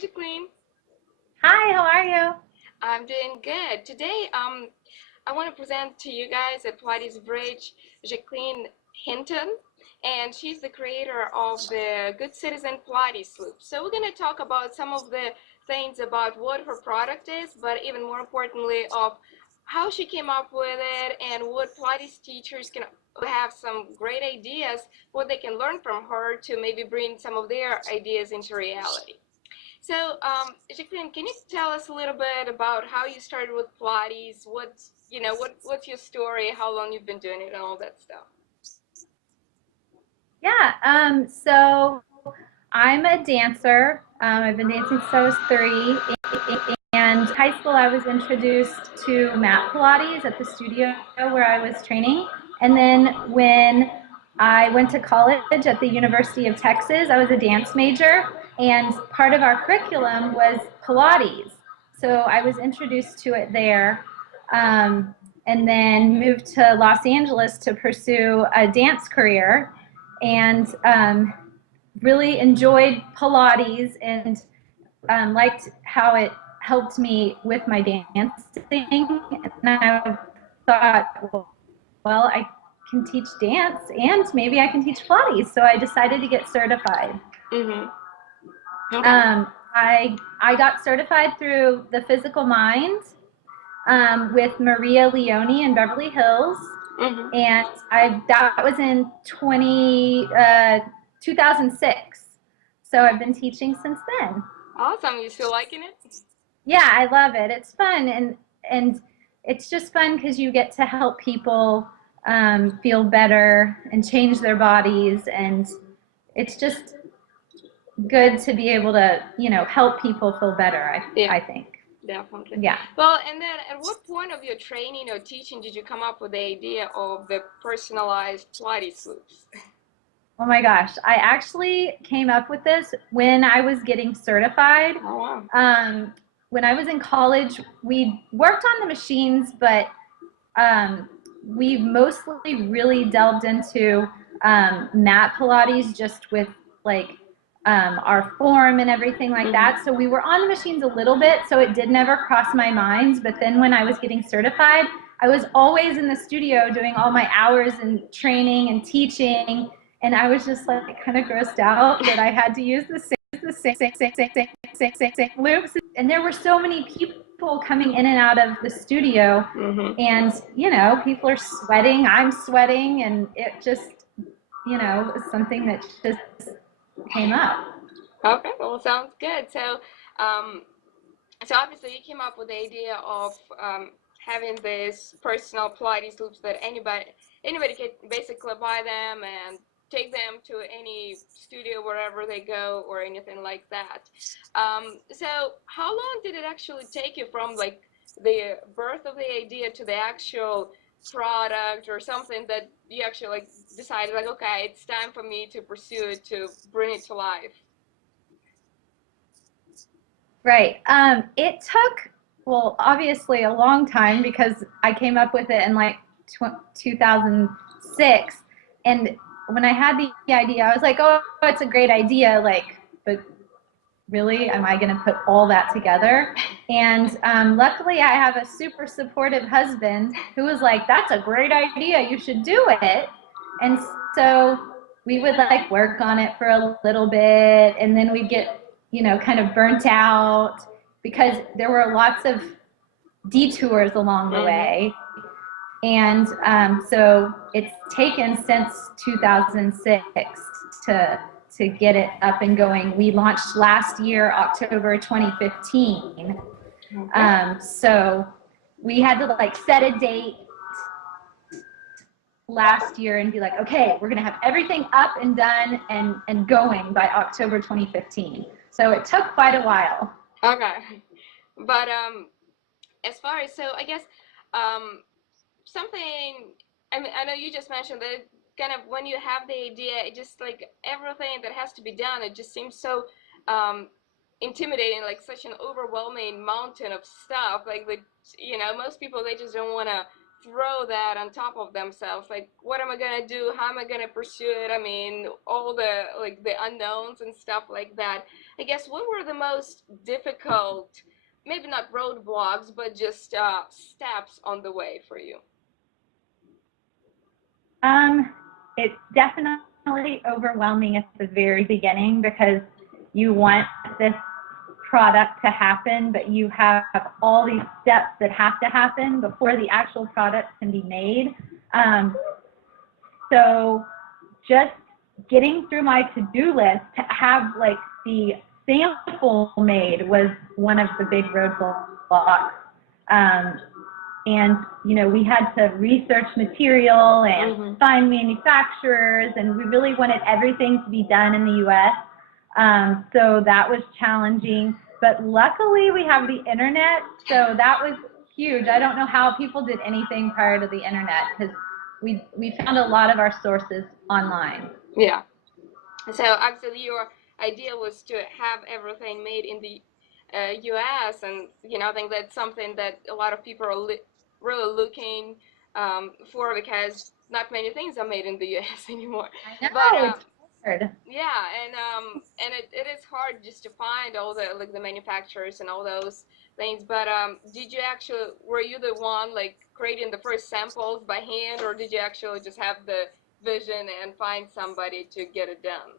Jacqueline. Hi, how are you? I'm doing good. Today, I want to present to you guys at Pilates Bridge Jacqueline Hinton, and she's the creator of the Good Citizen Pilates loop. So we're going to talk about some of the things about what her product is, but even more importantly, of how she came up with it and what Pilates teachers can have some great ideas, what they can learn from her to maybe bring some of their ideas into reality. So, Jacqueline, can you tell us a little bit about how you started with Pilates? What's your story? How long you've been doing it, and all that stuff? Yeah, so I'm a dancer. I've been dancing since I was 3. And in high school, I was introduced to mat Pilates at the studio where I was training. And then when I went to college at the University of Texas, I was a dance major, and part of our curriculum was Pilates. So I was introduced to it there, and then moved to Los Angeles to pursue a dance career, and really enjoyed Pilates and liked how it helped me with my dancing. And I thought, well, I can teach dance and maybe I can teach Pilates. So I decided to get certified. Mm-hmm. Okay. I got certified through the Physical Mind with Maria Leone in Beverly Hills. Mm-hmm. And that was in 2006. So I've been teaching since then. Awesome. You still liking it? Yeah, I love it. It's fun, and it's just fun because you get to help people feel better and change their bodies, and it's just good to be able to help people feel better. Yeah, I think. definitely. Yeah. Well, and then at what point of your training or teaching did you come up with the idea of the personalized Pilates loops? Oh my gosh, I actually came up with this when I was getting certified. Oh, wow. When I was in college, we worked on the machines, but we mostly really delved into mat Pilates just with like our form and everything like that. So we were on the machines a little bit, so it did never cross my mind. But then when I was getting certified, I was always in the studio doing all my hours and training and teaching. And I was just like kind of grossed out that I had to use the same loops. And there were so many people coming in and out of the studio, Mm-hmm. and people are sweating, I'm sweating, and it just is something that just came up. Okay, well, sounds good. Um, so obviously you came up with the idea of having this personal Pilates loops that anybody can basically buy them and take them to any studio wherever they go or anything like that. So how long did it actually take you from like the birth of the idea to the actual product or something that you actually like decided like, okay, it's time for me to pursue it, to bring it to life? Right. It took, well, obviously a long time because I came up with it in like 2006. And when I had the idea, I was like, oh, it's a great idea. Like, but really, am I going to put all that together? And luckily, I have a super supportive husband who was like, that's a great idea. You should do it. And so we would like work on it for a little bit, and then we'd get, kind of burnt out because there were lots of detours along the way. And so it's taken since 2006 to get it up and going. We launched last year, October 2015. So we had to like set a date last year and be like, okay, we're going to have everything up and done and going by October 2015. So it took quite a while. Okay. But as far as so I guess um something I mean I know you just mentioned that kind of when you have the idea it just like everything that has to be done it just seems so um intimidating, like such an overwhelming mountain of stuff, like the most people they just don't want to throw that on top of themselves, like what am I gonna do, how am I gonna pursue it, I mean all the like the unknowns and stuff like that. I guess what were the most difficult, maybe not roadblocks, but just steps on the way for you? Um, it's definitely overwhelming at the very beginning because you want this product to happen, but you have all these steps that have to happen before the actual product can be made. Um, so just getting through my to-do list to have like the sample made was one of the big roadblocks. Um, and we had to research material and find manufacturers, and we really wanted everything to be done in the U.S. So that was challenging, but luckily we have the internet, so that was huge. I don't know how people did anything prior to the internet, because we found a lot of our sources online. Yeah. So actually, your idea was to have everything made in the U.S., and I think that's something that a lot of people are really looking for, because not many things are made in the U.S. anymore. I But know, it's hard. yeah, and it is hard just to find all the like the manufacturers and all those things. But did you actually, were you the one like creating the first samples by hand, or did you actually just have the vision and find somebody to get it done?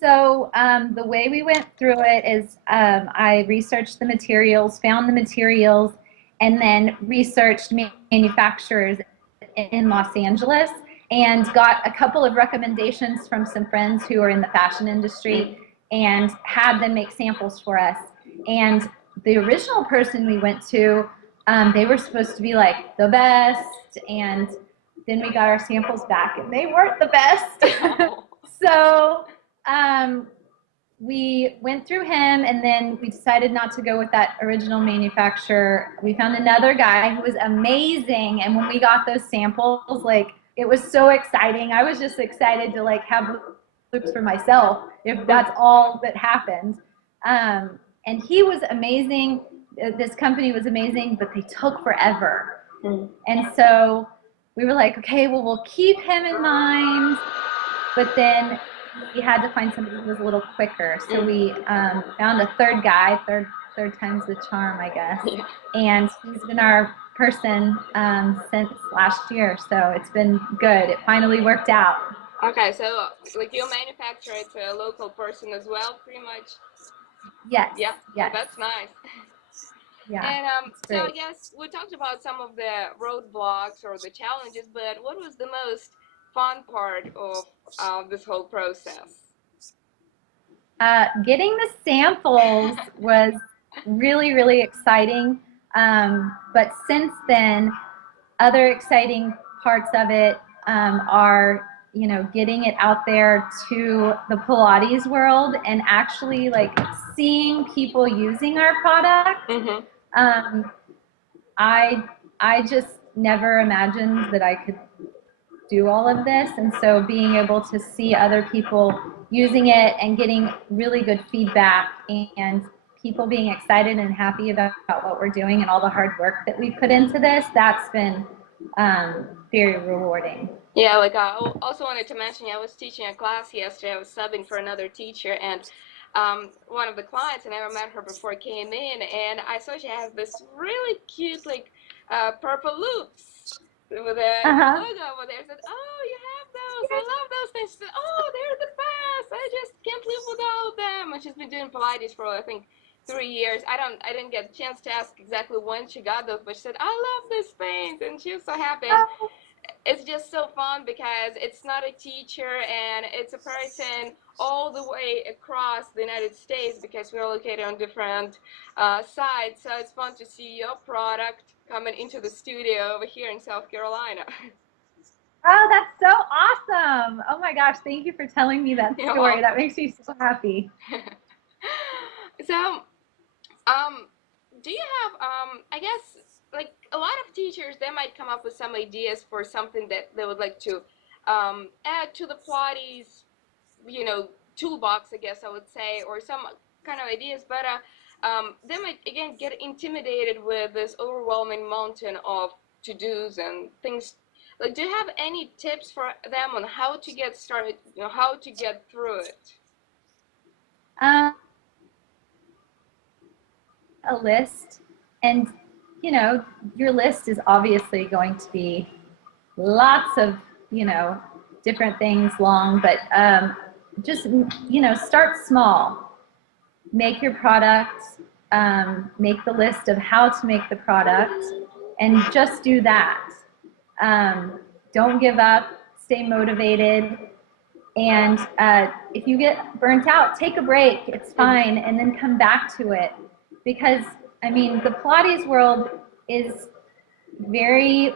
So the way we went through it is I researched the materials, found the materials, and then researched manufacturers in Los Angeles and got a couple of recommendations from some friends who are in the fashion industry and had them make samples for us. And the original person we went to, they were supposed to be like the best, and then we got our samples back and they weren't the best. So we went through him, and then we decided not to go with that original manufacturer. We found another guy who was amazing, and when we got those samples, like, it was so exciting. I was just excited to like have loops for myself, if that's all that happened. And he was amazing. This company was amazing, but they took forever. And so we were like, okay, well, we'll keep him in mind, but then we had to find somebody who was a little quicker. So we found a third guy, third time's the charm, I guess. And he's been our person since last year. So it's been good. It finally worked out. Okay, so like you manufacture it to a local person as well, pretty much. Yes. Yeah. Yes. Oh, that's nice. Yeah. And It's so I great. guess we talked about some of the roadblocks or the challenges, but what was the most fun part of this whole process? Getting the samples was really, really exciting. But since then, other exciting parts of it are, getting it out there to the Pilates world and actually like seeing people using our product. Um, I I just never imagined that I could do all of this, and so being able to see other people using it and getting really good feedback and people being excited and happy about what we're doing and all the hard work that we put into this, that's been very rewarding. Yeah, like I also wanted to mention, I was teaching a class yesterday. I was subbing for another teacher, and one of the clients, I never met her before, came in, and I saw she has this really cute, like, purple loops with the Uh-huh. logo over there. I said, "Oh, you have those? I love those things." She said, "Oh, they're the best. I just can't live without them." And she's been doing Pilates for, I think, 3 years. I didn't get a chance to ask exactly when she got those, but she said, "I love these things," and she was so happy. And it's just so fun because it's not a teacher, and it's a person all the way across the United States, because we're located on different sides. So it's fun to see your product coming into the studio over here in South Carolina. Oh, that's so awesome. Oh my gosh, thank you for telling me that You're story. That welcome. makes me so happy. So, um, do you have, I guess, like a lot of teachers, they might come up with some ideas for something that they would like to add to the Pilates, toolbox, I guess I would say, or some kind of ideas, but they might again get intimidated with this overwhelming mountain of to-dos and things. Like, do you have any tips for them on how to get started, how to get through it? A list, and your list is obviously going to be lots of different things long, but just start small. Make your product, make the list of how to make the product, and just do that. Don't give up, stay motivated, and if you get burnt out, take a break, it's fine, and then come back to it. Because, I mean, the Pilates world is very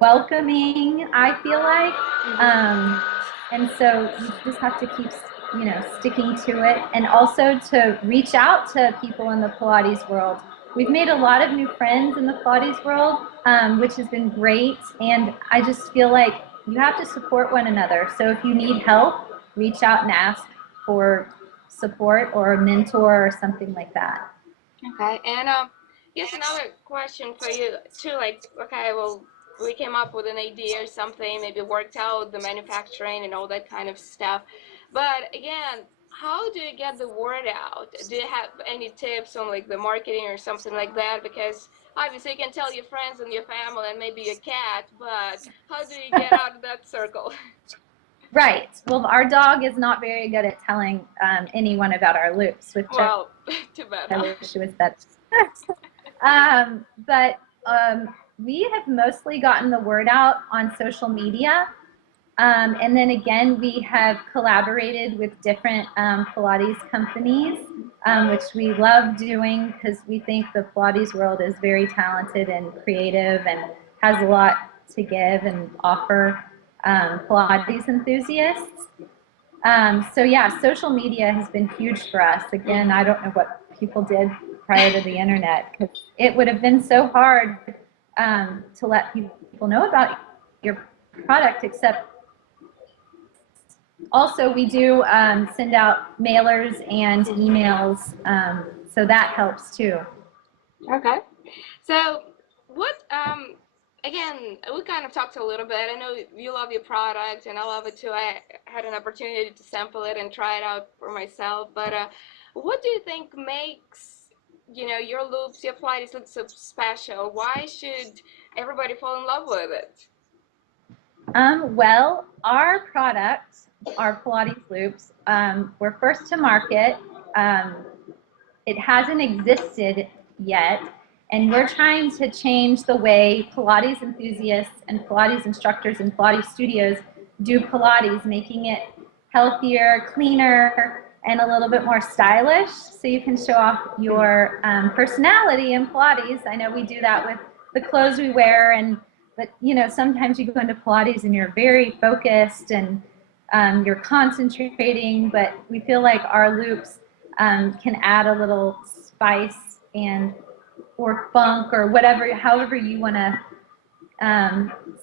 welcoming, I feel like. And so you just have to keep, sticking to it, and also to reach out to people in the Pilates world. We've made a lot of new friends in the Pilates world, which has been great. And I just feel like you have to support one another. So if you need help, reach out and ask for support or a mentor or something like that. Okay, and yes, another question for you too. Like, okay, well, we came up with an idea or something, maybe worked out the manufacturing and all that kind of stuff. But again, how do you get the word out? Do you have any tips on like the marketing or something like that? Because obviously you can tell your friends and your family and maybe your cat, but how do you get out of that circle? Right. Well, our dog is not very good at telling anyone about our loops, which Well, too bad, I huh? wish she was better. But we have mostly gotten the word out on social media. And then again, we have collaborated with different Pilates companies, which we love doing because we think the Pilates world is very talented and creative and has a lot to give and offer Pilates enthusiasts. So yeah, social media has been huge for us. Again, I don't know what people did prior to the internet, because it would have been so hard to let people know about your product, except also we do send out mailers and emails, so that helps too. Okay. So what again, we kind of talked a little bit. I know you love your product and I love it too. I had an opportunity to sample it and try it out for myself. But what do you think makes, your loops, your Pilates look so special? Why should everybody fall in love with it? Well, our product, our Pilates loops, were first to market. It hasn't existed yet, and we're trying to change the way Pilates enthusiasts and Pilates instructors and Pilates studios do Pilates, making it healthier, cleaner, and a little bit more stylish, so you can show off your personality in Pilates. I know we do that with the clothes we wear, but sometimes you go into Pilates and you're very focused and you're concentrating, but we feel like our loops can add a little spice or funk or whatever, however you want to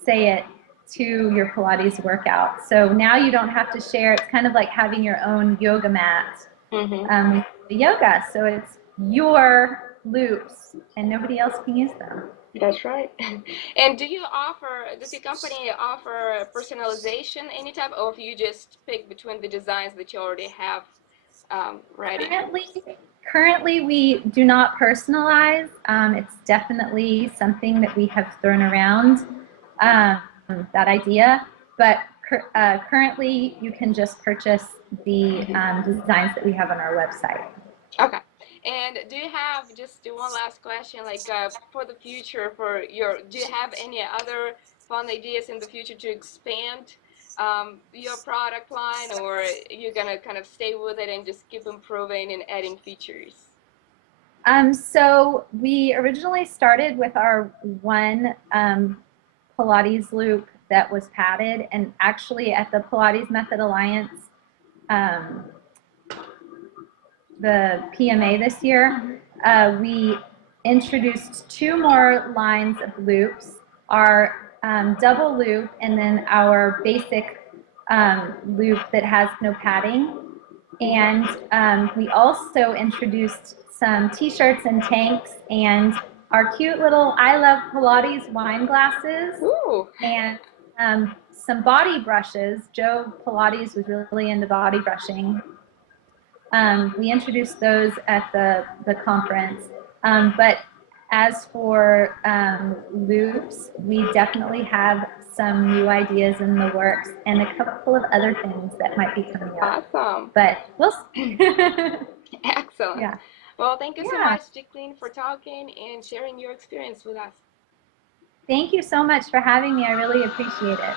say it, to your Pilates workout. So now you don't have to share. It's kind of like having your own yoga mat with yoga. So it's your loops and nobody else can use them. That's right. And does your company offer personalization any type, or if you just pick between the designs that you already have ready? Currently, we do not personalize. It's definitely something that we have thrown around, that idea. But currently, you can just purchase the designs that we have on our website. Okay. And do you have, just one last question, like for the future, do you have any other fun ideas in the future to expand your product line, or you're going to kind of stay with it and just keep improving and adding features? So we originally started with our one Pilates loop that was padded, and actually at the Pilates Method Alliance, the PMA this year, we introduced 2 more lines of loops, our double loop and then our basic loop that has no padding. And we also introduced some t-shirts and tanks and our cute little I Love Pilates wine glasses Ooh. and some body brushes. Joe Pilates was really into body brushing. We introduced those at the conference. But as for loops, we definitely have some new ideas in the works and a couple of other things that might be coming up. Awesome. But we'll see. Excellent. Yeah. Well, thank you so Yeah. much, Jacqueline, for talking and sharing your experience with us. Thank you so much for having me. I really appreciate it.